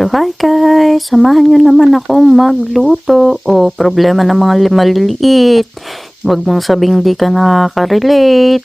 So, hi guys! Samahan nyo naman akong magluto. O, problema ng mga maliliit. Huwag mong sabing di ka nakaka-relate.